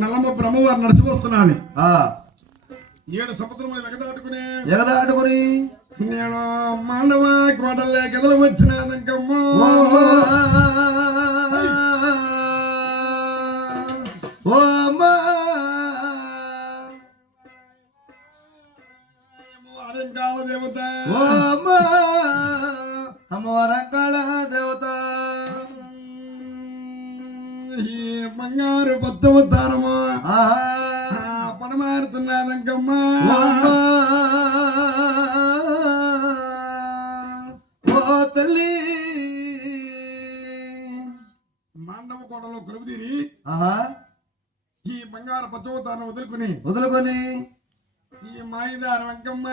నల్లమ్మ బ్రహ్మవారు నడిచిపోస్తున్నాను. 7 సముద్రములు ఎగదాటుకుని నేను మాండవ కోటల్లే కథలు వచ్చినాదంకమ్మ. అలంకాల దేవత అమ్మవారంకాళ దేవత ఈ బంగారు పచ్చవతారము పడమారుతున్నాదంకమ్మ. ఓ తల్లి మాండవ కోటలో కొలువుదీరి ఈ బంగారు పచ్చవతారం వదులుకొని ఈ మాయిదారు వంకమ్మ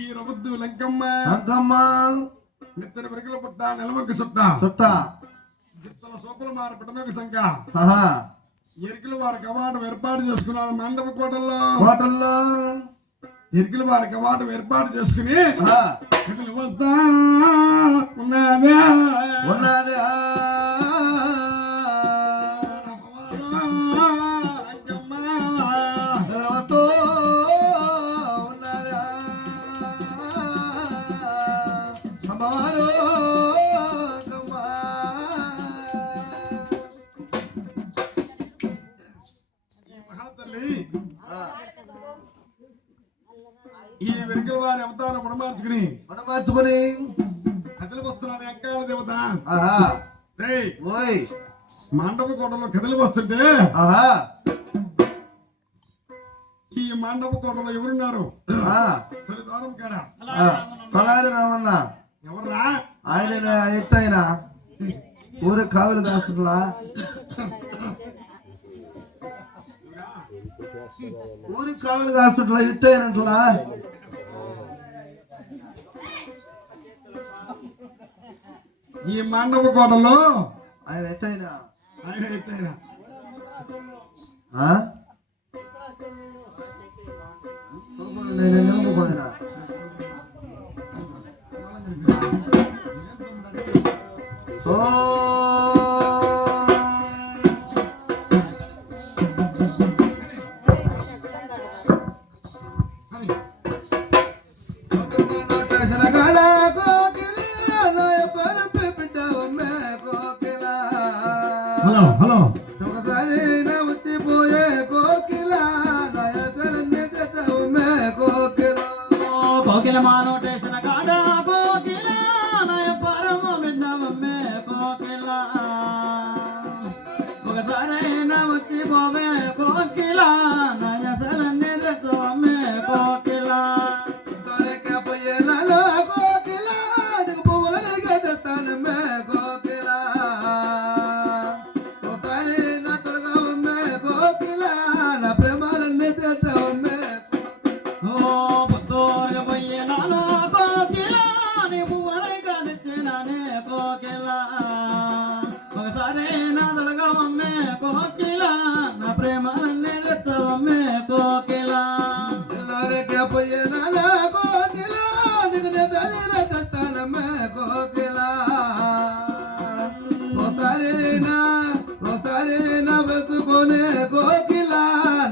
ఈ రబుద్దు లంకమ్మ నిత్తడి బరికల పుట్ట నెలవంక సుట్ట జిత్తల సోపుల మార పిటమొక సంఖ ఎరికల వారి కవాటం ఏర్పాటు చేసుకున్నారు. మండప కోటల్లో ఎరికల వారి కవాటం ఏర్పాటు చేసుకుని వస్తా ఉన్నదా ఈ వెరికల వారి అవతారం పడమార్చుకుని కథలు వస్తున్నారు. అంకాల దేవత మాండవ కోటలో కథలు వస్తుంటే ఈ మాండవ కోటలో ఎవరున్నారు? సరిదారం కాడా తలారి రావన్న ఎవర్రా? ఆయన ఎత్తైన ఊరి కావులు కాస్తున్నా ఊరికి కావులు కాస్తుంటా ఎత్తైనట్లా ఈ మాండవ కోటలో ఆయన ఎత్తైనా నేను నిలబడినా హలో ఒకసారి వచ్చిపోయే కోకిల కోకిల మానోటేసిన కాడ కోకిల నయ పరమ విన్నవమ్మే కోకిల ఒకసారైనా వచ్చిపోవే కోకిల నయ సలన్ని తెచ్చవమ్మే కోకిల పోయేలలో కోకిల పువ్వులనిగా తెస్తానమ్మే కోకిల ఒకసారి నా తొడగవమ్మే కోకిల నా ప్రేమాలన్నీ తెచ్చవమ్మే. ప్రేమలన్నీ తెచ్చవమ్మే కోకిల పోయేనాల కోకిల నీకు తెస్తానమ్మే కోకిల ఒకసారి బతుకునే కోకిల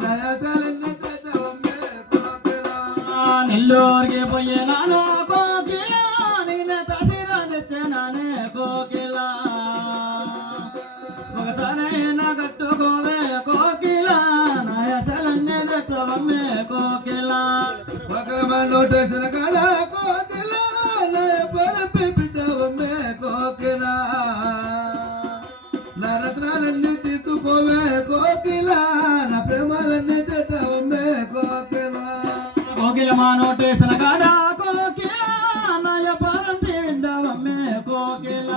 నయతలన్నీ తెచ్చవమ్మే కోకిల నెల్లూరుకి పోయేనాను కోకిల నీకు తసిరా తెచ్చానే కోకిల ఒకసారైనా కట్టుకోవే కోకిల నయసలన్నీ తెచ్చవమ్మే కోకిల నోటేసిన కాడ కోకిల పిలిపిస్తావమ్మే కోకిల నా రత్నాలన్నీ తీసుకోవే కోకిల నా ప్రేమాలన్నీ తెచ్చవమ్మే కోకిల కోకిల మా నోటేసిన కాడ కోకిల నయ పరంపి వింటావమ్మే కోకిల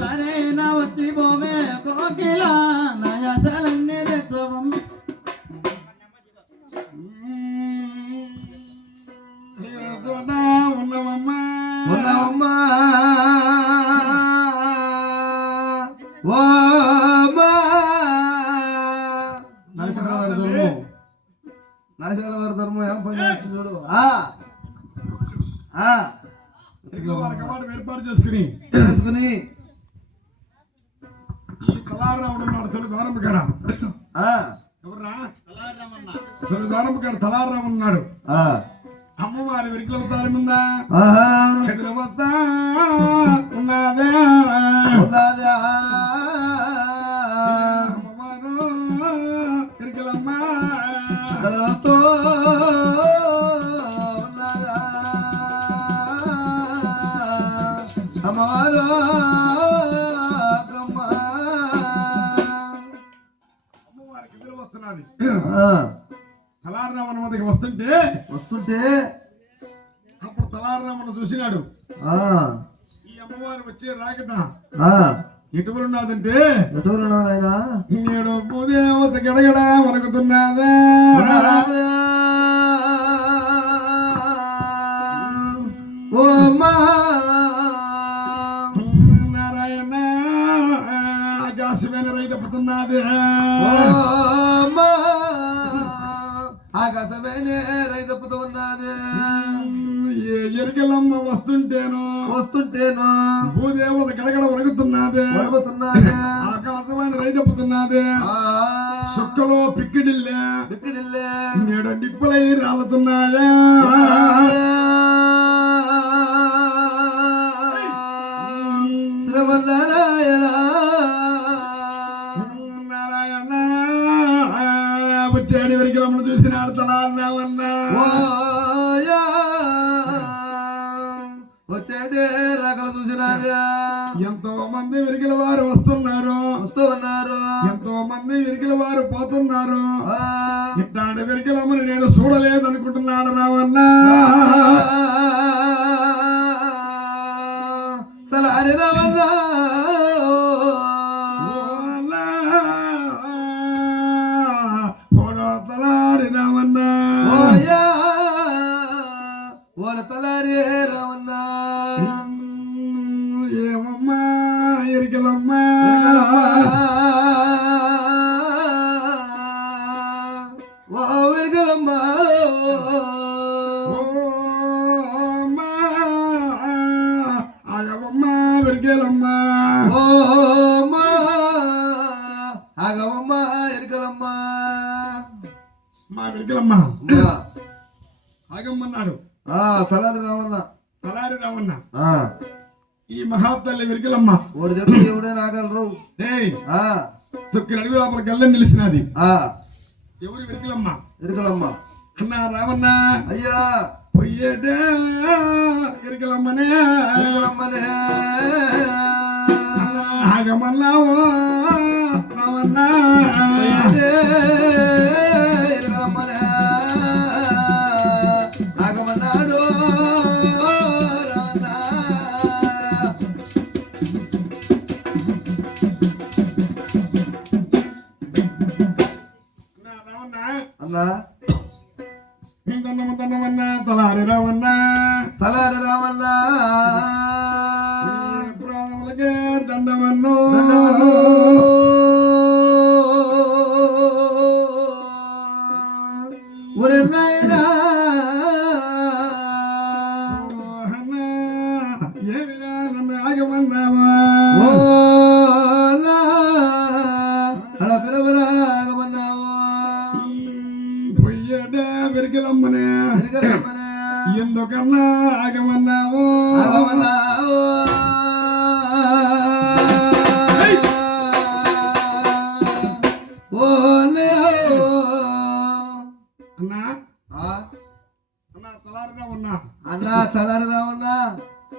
సరైన వచ్చి పోవే కోకిల నయసలన్నీ తెచ్చవమ్మే. ఉన్నవమ్మా నరసింహ వారి ధర్మం ఏం పని చేస్తుంది చూడు. ఏర్పాటు చేసుకుని ఈ తలారు రావడం నాడు ద్వారం కాడ ఆ, ఎవర్రా తలారమన్న. తొలి ద్వారం కాడ తలారాం ఉన్నాడు ఆ, అమ్మవారి వెరికల అవతారం ఉందా ఆహా, ఎదురు వద్దా ఉన్నదే ఉన్నదా? అమ్మవారు వెరికలమ్మ కదలతో ఉన్నదా? అమ్మవారు అక్కమ్మ. అమ్మవారికి ఎదురు వస్తున్నది ఆ, తలారామన్న వద్దకు వస్తుంటే వస్తుంటే అప్పుడు తలారామన్న చూసినాడు ఆ, ఈ అమ్మవారు వచ్చే రాకట ఆ, ఎటువరున్నదంటే ఎటువరు నాయనా? నేడు భూదేవత గడగడ వణుకుతున్నదే ఓ అమ్మా, నారాయణ ఆకాశమైన రైతపుతున్నది ఓ అమ్మా, ఆకాశమేనే రైతపుతో ఉన్నది. ఎరికలమ్మ వస్తుంటేను వస్తుంటేను భూదేవత గడగడ వణుకుతున్నది వణుకుతున్నది. ఆకాశమైన రైతపుతున్నది ఆ, సుక్కలో పిక్కిడిల్లే బిక్కిడిల్లే. నేడు నిప్పులై రాలుతున్నాయా శ్రీమన్నారాయణ నారాయణ వచ్చాడు వెరికలమ్మను చూసినాడు తలారామన్నా ఓయా, వచ్చేటే రకలు చూసినాగా ఎంతో మంది విరిగిల వారు వస్తున్నారు వస్తూ ఉన్నారు. ఎంతో మంది విరిగిల వారు పోతున్నారు ఆ, ఇట్లాంటి విరిగిలమ్మని నేను చూడలేదు అనుకుంటున్నాడు రావన్నా సలారి రవన్నా తలారి రావన్నా ఓయా, ఓల తలారి రవన్నా ఏమమ్మా ఎరికలమ్మా ఓ వెరగలమ్మా ఆగవమ్మా వెరికేలమ్మా ఓ అమ్మా, ఆగమమ్మా ఎరగలమ్మా. మా వెరికలమ్మా ఆగమ్మన్నాడు సలారి రవన్నా. తలారి రావన్న ఈ మహాతల్లి వెరికలమ్మ ఓడి చెప్పి ఎవడే నాగలరు. ఏయ్ ఆ, తొక్కిన అడుగు లోపల గల్లని నిలిచినది ఆ, ఎవరు వెరికలమ్మ ఎరగలమ్మా. అన్నా రావన్న అయ్యా, పొయ్యేటే ఎరికలమ్మనే ఎరగలమ్మనే. ఆగమన్నావో రావన్న పోయేటే ఎరగలమ్మనే. ఆగమన్నాడు రవన్నా. రావన్న అన్నా, దండమన్న తలారి రావన్న తలారి రావన్నా. ప్రాణములకే దండమన్ను ఒరే నాయనా, ఏమిరా నన్ను ఆగమన్నావా ఓ నా, అలా పిలవరా ఆగమన్నావు. పొయ్యేటే వెరికలమ్మనే ఎరగలమ్మనే. ఎందుకన్నా ఆగమన్నావు ఆగమన్నావు. ఓ అన్నయ్య. అన్నా ఆ, అన్నా తలారి రావన్నా అన్నా తలారి రావన్నా.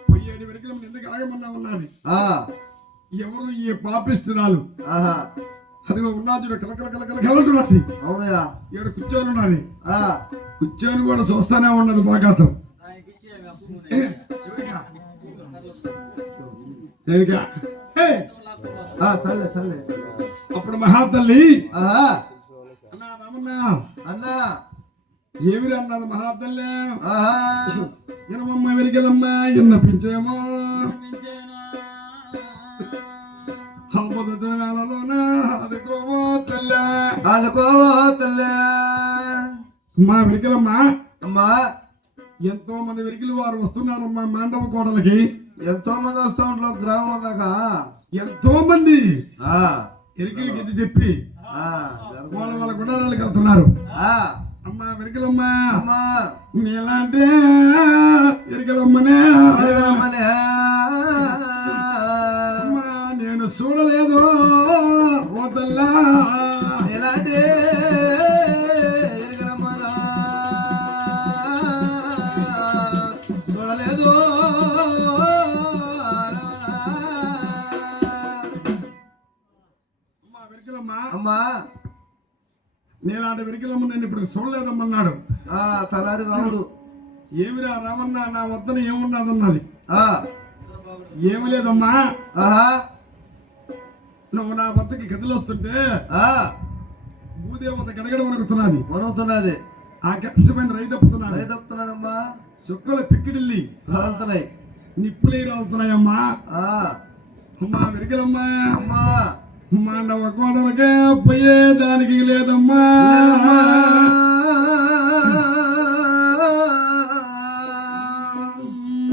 పొయ్యేటి వెరికలమ్మని ఎందుకు ఆగమన్నా ఉన్నది ఆ, ఎవరు ఈ పాపిస్తున్నారు ఆహా, అదిగో ఉన్నాడు కలకల కలకల కలటున్నది అవునయ్యా. ఇక్కడ కూర్చొని ఉన్నది ఆ, కూర్చొని కూడా చూస్తానే ఉన్నది బాగాతం దేనికా? ఏయ్! సర్లే సర్లే. అప్పుడు మహాతల్లి ఆహా, అన్నా రామన్న అన్నా, ఏమిరా అన్నది మహాతల్లి ఆహా, ఎనమమ్మ వెరికలమ్మ ఎన్నపించేమో హంపద జనాలలోన అదుకోమో తల్లి ఆదుకోవో తల్లే. మా వెరికలమ్మ అమ్మా, ఎంతో మంది వెరికలు వారు వస్తున్నారమ్మా మాండవ కోటలకి ఎంతో మంది వస్తూ ఉంటారు గ్రామం ఉన్నాక. ఎంతో మంది ఆ, ఎరికిలి గిద్ది తిప్పి ఆ, వాళ్ళ గుడారాలకు వెళ్తున్నారు. ఆ, అమ్మా వెరికలమ్మ అమ్మా నీలాంటి ఎరికలమ్మనే తిరగమ్మనే. అమ్మా నేను చూడలేదు ఓతల్లా ఎలాంటి ఎరగలమ్మనా చూడలేదు. అమ్మా వెరికలమ్మ అమ్మా నీలాంటి వెరికలమ్మ నేను ఇప్పుడు చూడలేదమ్మన్నాడు. ఆ తలారి రాముడు. ఏమిరా రామన్న నా వద్దన ఏమున్నదన్నది. ఆ, ఏమి లేదమ్మా, ఆహా, నువ్వు నా వద్దకి కథలు వస్తుంటే ఆ, భూదేవత గడగడ వణుకుతున్నది. వణుకుతున్నది. ఆకాశమైన రైతప్పుతున్నాడు. రైతొప్పుతున్నాడమ్మా. సుక్కలు పిక్కిడిల్లి రాలుతున్నాయి. నిప్పులే రాలుతున్నాయమ్మా. ఆ, అమ్మా వెరికలమ్మా అమ్మా మాండవ కోడలకే పోయేదానికి లేదమ్మా.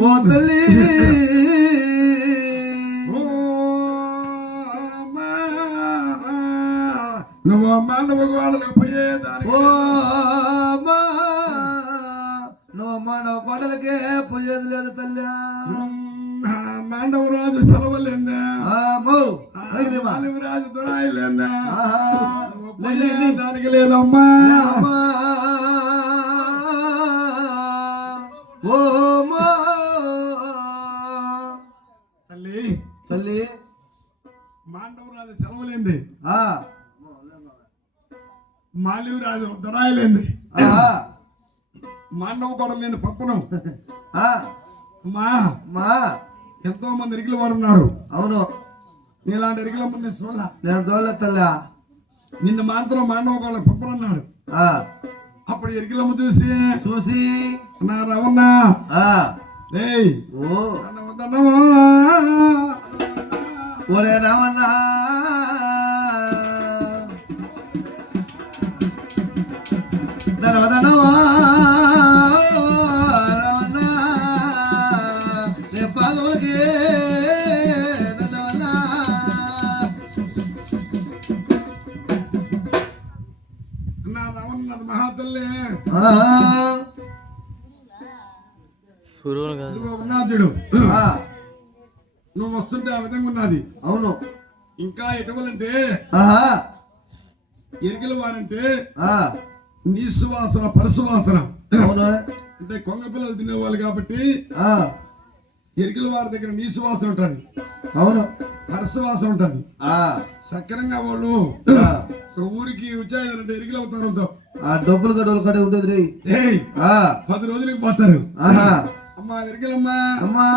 ఓ తల్లి ఓ అమ్మా, నువ్వు మాండవ కోడలకు పోయేదానికి ఓ అమ్మా నువ్వు మానవ కోడలకే పోయేది లేదు తల్లి. మాండవరాజు సెలవులేందా, మాలివరాజు దొరాయిలేందా, దానికి లేదమ్మా. తల్లి తల్లి మాండవరాజు సెలవులేంది, ఆ, మాలివరాజు దొరాయిలేంది, ఆహా, మాండవ కూడా నేను పంపను. ఆ, అమ్మా మా ఎంతో మంది ఎరికల వారు ఉన్నారు. అవును నీలాంటి ఎరికల ముందు చూడ నేను చూడలేదు తల్లి. నిన్ను మాత్రం మాండవ కూడా పంపనన్నాడు. ఆ, అప్పుడు ఎరికలమ్మ చూసి చూసి నా రవణ ఆ, ఏయ్ ఓ వద్దన్నవా ఒరే రామన్నా వదనవా రామన్నా నీ పాదవులకి దండవన్నా. నా రవణ మహాతల్లి ఆ, ఇదిగో ఉన్నాడు. ఆ, నువ్వు వస్తుంటే ఆ విధంగా ఉన్నది. అవును. ఇంకా ఎటువంటే ఆహా, ఎరికల వారంటే ఆ, నీసు వాసన పరసు వాసన అవును. అంటే కొంగ పిల్లలు తినేవాళ్ళు కాబట్టి ఆ, ఎరికల వారి దగ్గర నీసు వాసన ఉంటది, అవును. పరసు వాసన ఉంటది. ఆ, సక్రంగా వాళ్ళు ఆ, ఒక ఊరికి ఉచ్చాయంటే ఎరికలు అవుతారు. ఆ డబ్బులు గడువులు కడే ఉంటుంది రే. ఏయ్ ఆ, 10 రోజులకి పోతారు. ఆహా, అమ్మా ఎరికలమ్మా అమ్మా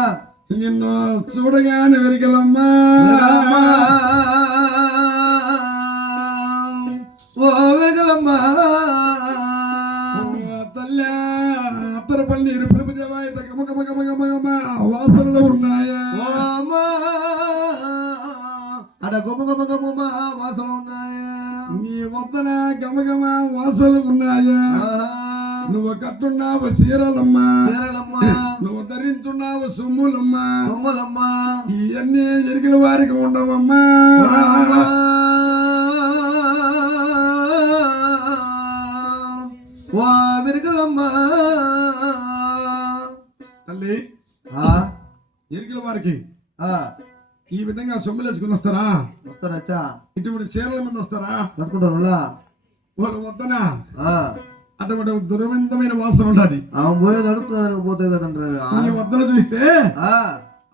నిన్ను చూడగానే వెరికలమ్మా అమ్మా ఓ వెగలమ్మా తల్లి అత్తర పల్లి ఎరుపు దేవాయత గమ గమ గమ గమ గమ వాసనలో ఉన్నాయా. ఓ అమ్మా అడ గుమ్మ గుమ్మ గుమ్మ వాసన ఉన్నాయా. నీ వద్దన గమ గమ వాసనలు ఉన్నాయా. ఆహా, నువ్వు కట్టున్నావు చీరలమ్మా, చీరలమ్మా నువ్వు ధరించున్నావు సొమ్ములమ్మా. బొమ్మలమ్మా ఇవన్నీ ఎరిగిన వారికి ఉండవమ్మా. ఓ వెరగలమ్మా తల్లి ఆ, ఎరిగిన వారికి ఆ, ఈ విధంగా సొమ్ములు వేసుకుని వస్తారా, వస్తారచ్చా ఇటువంటి చీరల మంది వస్తారా. పట్టుకుంటారులా. వాళ్ళు వద్దన ఆ, అటువంటి దుర్గంధమైన వాసన ఉంటది. ఆమె పోయేది అడుగుతుంది పోతుంది కదంటారు. నీ వద్దన చూస్తే ఆ,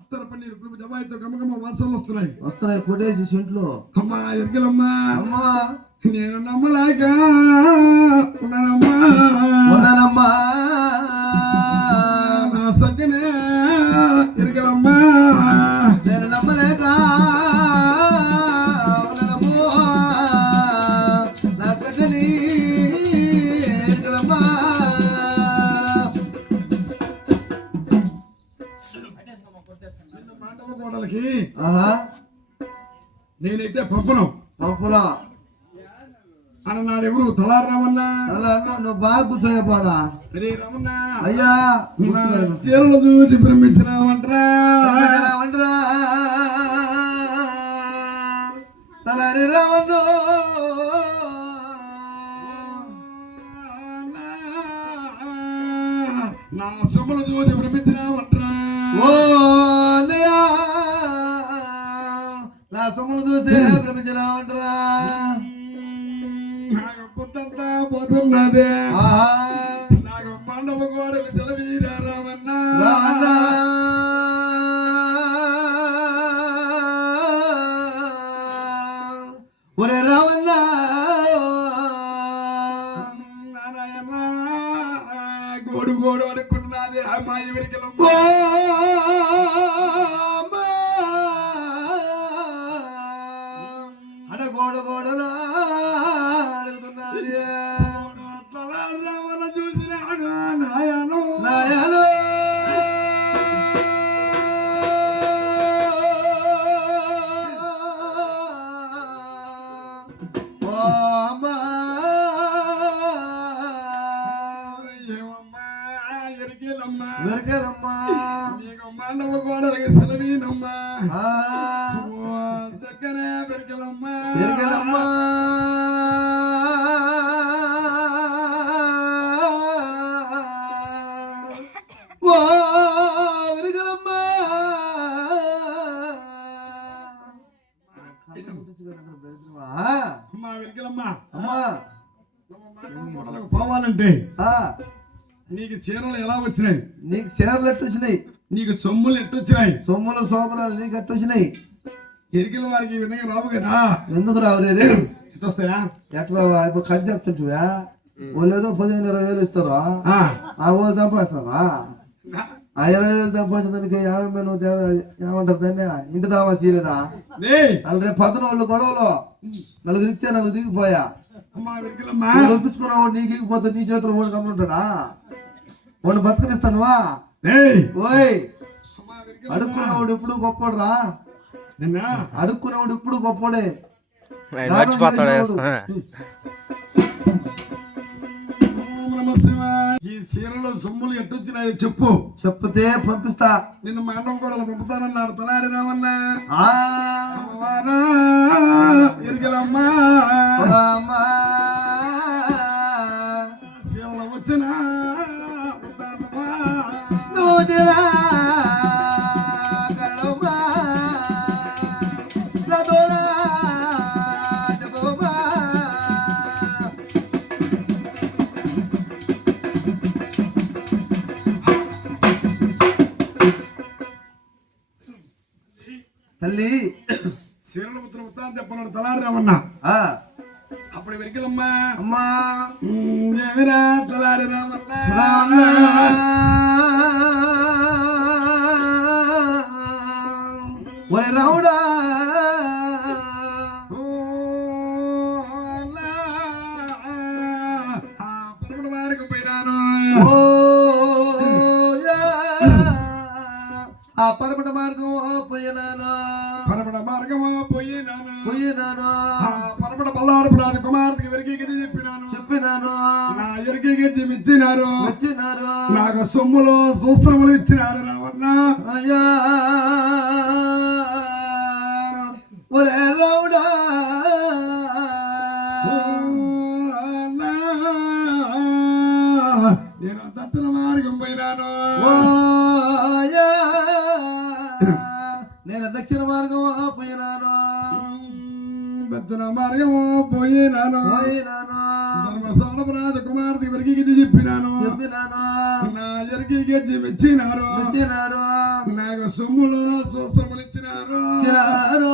అత్తర పన్నీరు ఇప్పుడు జమాయితో గమగమ వాసనలు వస్తున్నాయి. వస్తున్నాయి కొట్టేసి ఇంట్లో. అమ్మా ఎరికలమ్మా అమ్మా నేను నమ్మలేక ఉన్నానమ్మా. ఉండనమ్మా నా సగ్గనే ఎరికలమ్మా నేను నమ్మలేక ఉండనమ్మో నా కక్కని ఎరగలమ్మా. మాండవ కోడలకి ఆహా, నేనైతే పంపను పంపులా అన్నాడు. ఎవరు తలారు రామన్నా. అలా అన్నా నువ్వు బాగా కూర్చోయపాడా. అరే రమన్నా అయ్యా నా చీరలు చూసి భ్రమించినావంటరా. వంటరా తలారి రావణ్ణో నా సొమ్ములు చూసి భ్రమించినావంటరా ఓ అన్నయ్య నా సొమ్ములు చూస్తే భ్రమించినావంటరా నాకు పొద్దంతా పోతున్నదే ఆహా నాకు మండప గోడలు చలవీరా రామన్నా రావణ ఒరే రావణ నారాయణ గోడు గోడు అనుకున్నది మా ఎవరికి ఓ అమ్మా. అడగోడు గోడనా అడుగుతున్నది రావణ చూసినాడు నాయను నాయను ఓ అమ్మా. ఏమమ్మా ఎరికేలమ్మా వెరకలమ్మా నీకు మండప గోడలకి సెలవీనమ్మా ఆ, దగ్గర పెరికలమ్మా వెరకలమ్మా ఓ వెరకలమ్మా అమ్మా వెరికలమ్మా అమ్మా గోడలకు పోవాలంటే ఆ, నీకు చీరలు ఎలా వచ్చినాయి నీకు చీరలు ఎట్టు వచ్చినాయి నీకు సొమ్ములు ఎట్టొచ్చినాయి సొమ్ములు సోమరాలు నీకు ఎట్టు వచ్చినాయి ఎరికల వారికి ఈ విధంగా రావు కదా ఎందుకు రావు రే ఎట్టొస్తాయా ఎట్లా ఇప్పుడు ఖర్చు చెప్తుంటువా వాళ్ళు ఏదో 15-20 ఇస్తారా ఆ, ఆ వాళ్ళు సంపాదిస్తారా ఆ 20,000 సంపాదించిన దానికి 50,000 నువ్వు ఏమంటారు దాన్ని ఇంటి దావా చేయలేదా డేయ్, వాళ్ళు రేపు 11 గొడవలు నలుగురు ఇచ్చా నలుగురు దిగిపోయా అమ్మా వెరికలమ్మా నువ్వు ఒప్పించుకున్నావు నీకు ఇగిపోతే నీ చేతులు ఓడి కమ్ముంటాడా వాడిని బతకనిస్తానువా డేయ్, ఓయ్ అమ్మా వెరికలమ్మా. అడుక్కున్నవాడు ఇప్పుడు గొప్పోడు రా నిన్న అడుక్కున్నవాడు ఇప్పుడు గొప్పోడే ఓం నమః శివాయ. ఈ చీరలో సొమ్ములు ఎట్టొచ్చినాయో చెప్పు చెప్తే పంపిస్తా నిన్ను మండపం కూడా పంపుతానన్నాడు తలారి రామన్న ఆ అమ్మవారా, ఎరికలమ్మా అమ్మా. చీరలు వచ్చినా వద్దానమ్మా. నువ్వు దిలా కరుణమ్మా. నా తోడా జపమా. తల్లి చీరలు పుత్ర ఉత్తాను చెప్పన్నాడు తలారి రామన్న ఆ అప్పుడు వెరికలమ్మా అమ్మా ఏమిరా తలారి రామన్న ఒరే రావుడా పదకొండు వారికి పోయినాను ఓ యా. ఆ పరమట మార్గం పోయినాను పరమడ మార్గమా పోయినాను పోయినాను ఆ పరమడ బల్లారపు రాజకుమార్తెకి వెరికి గది చెప్పినాను చెప్పినాను నా ఎరికి గది ఇచ్చినారు వచ్చినారు నాకు సొమ్ములు సూస్త్రములు ఇచ్చినారు రావన్న అయ్యా ఒరే రావుడా నేను దక్షిణ మార్గం పోయినాను ఓ యా. నేను దక్షిణ మార్గం పోయినాను దక్షిణ మార్గము పోయినాను పోయినాను ధర్మసాడపు రాజకుమార్తెకి వెరికి గది చెప్పినాను చెప్పినాను నా ఎరికి గది ఇచ్చినారు వచ్చినారు నాకు సొమ్ములు సూస్త్రములు ఇచ్చినారు చిరారు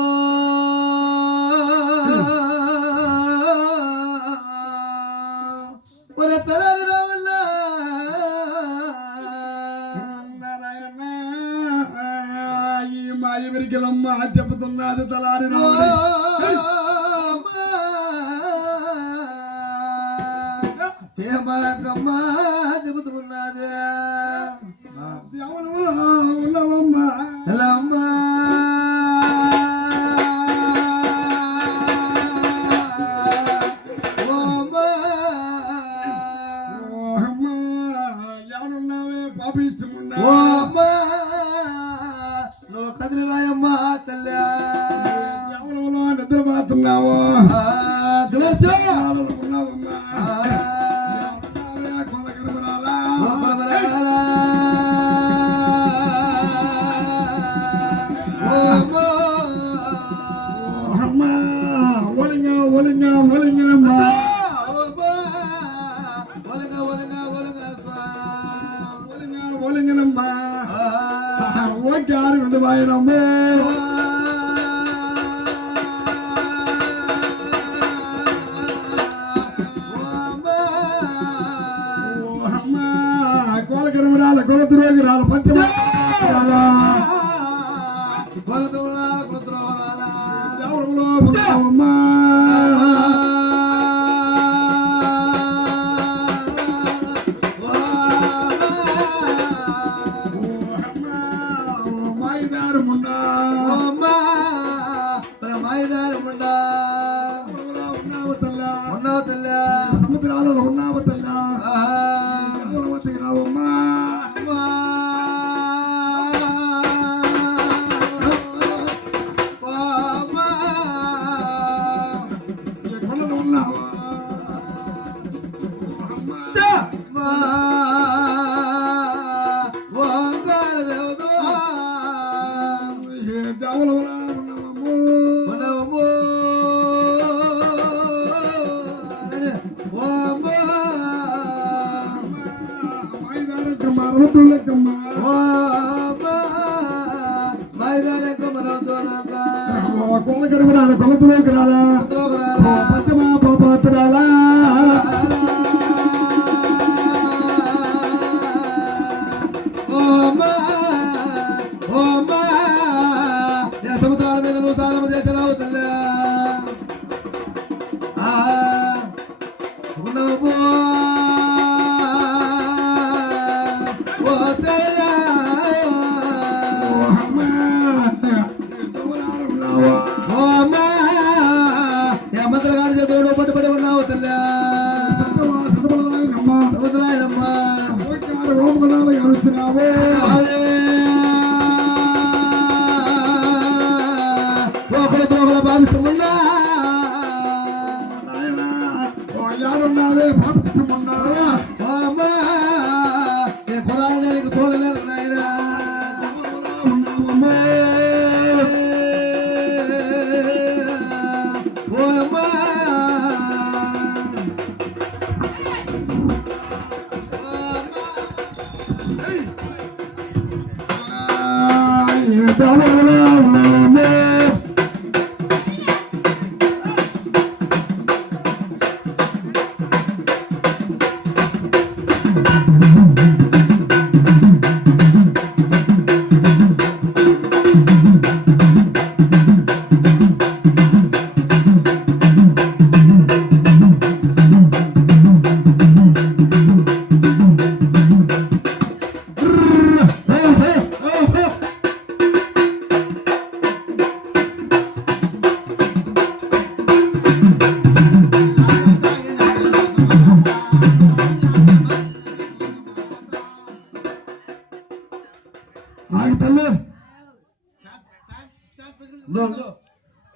ఒరే తలారి రావణ నారాయణ ఈ మా ఎవరికెళ్ళమ్మ చెబుతున్నది తలారి ఏమాకమ్మా చెబుతున్నది ఉన్నవమ్మా ఎలా అమ్మా ఓ అమ్మా అమ్మా ఎవరున్నావే పాపిస్తున్నా ఓ అమ్మా నువ్వు కదిలి రాయమ్మా తల్లి ఎవరు నిద్రపోతున్నా ఉన్నావమ్మా కొల కనబరాలా అమ్మా ఒలింగమ్మా ఒలింగనమ్మా ఓంకారు విధవాయనమ్మో కోలకరమరాల కొలతురోగిరాల పంచమాల అమ్మా మాయిదారు ముండా ఉన్నావు తల్లా సముద్రాలలో ఉన్నావు తల్లా వద్దకు రావమ్మా కొండలు ఉన్నావా దేవుల ఉన్నామమ్మో కొలకరమరాల కొలతులోకి రాలా పంచమా పాపాత్రాలా సముద్రాల మీద నువ్వు తాళము చేసినావు తల్లి ఉన్నావు మంత్రగాడి చేతుడు పట్టుబడి ఉన్నావు తల్లి సముద్రాయనమ్మా ఓంగుణాలు గమనించినావు భావిస్తమున్నా యారున్నావే పాపిస్తున్నాడు పొరాలు చూడలేదు నాయన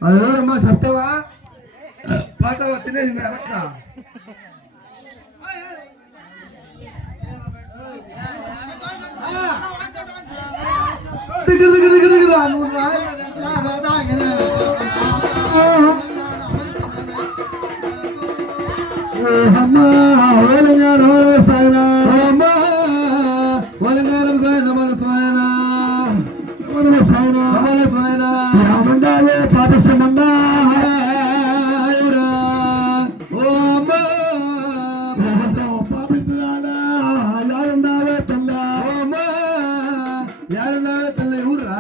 అదేమమ్మా చెప్తావా పాతావా తినేది అరక్క దగ్గర దగ్గర దగ్గర దగ్గర అమ్మా ఏముండాలి పాపిష్టమన్నా పాపిస్తున్నాడా యారుండావే తల్లా యారున్నావే తల్లి ఊర్రా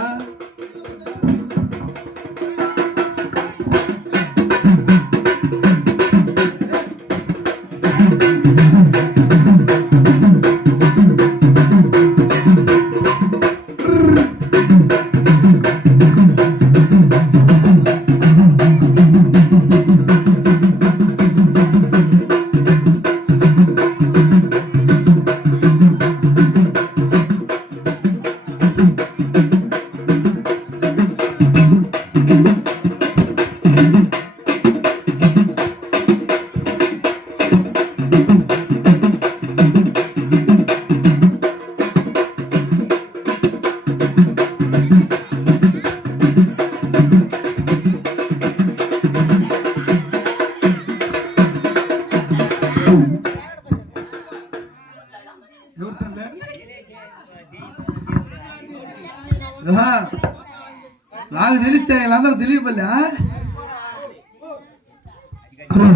ఎవరు తల్లి నాకు తెలిస్తే వీళ్ళందరూ తెలియపల్లి అరే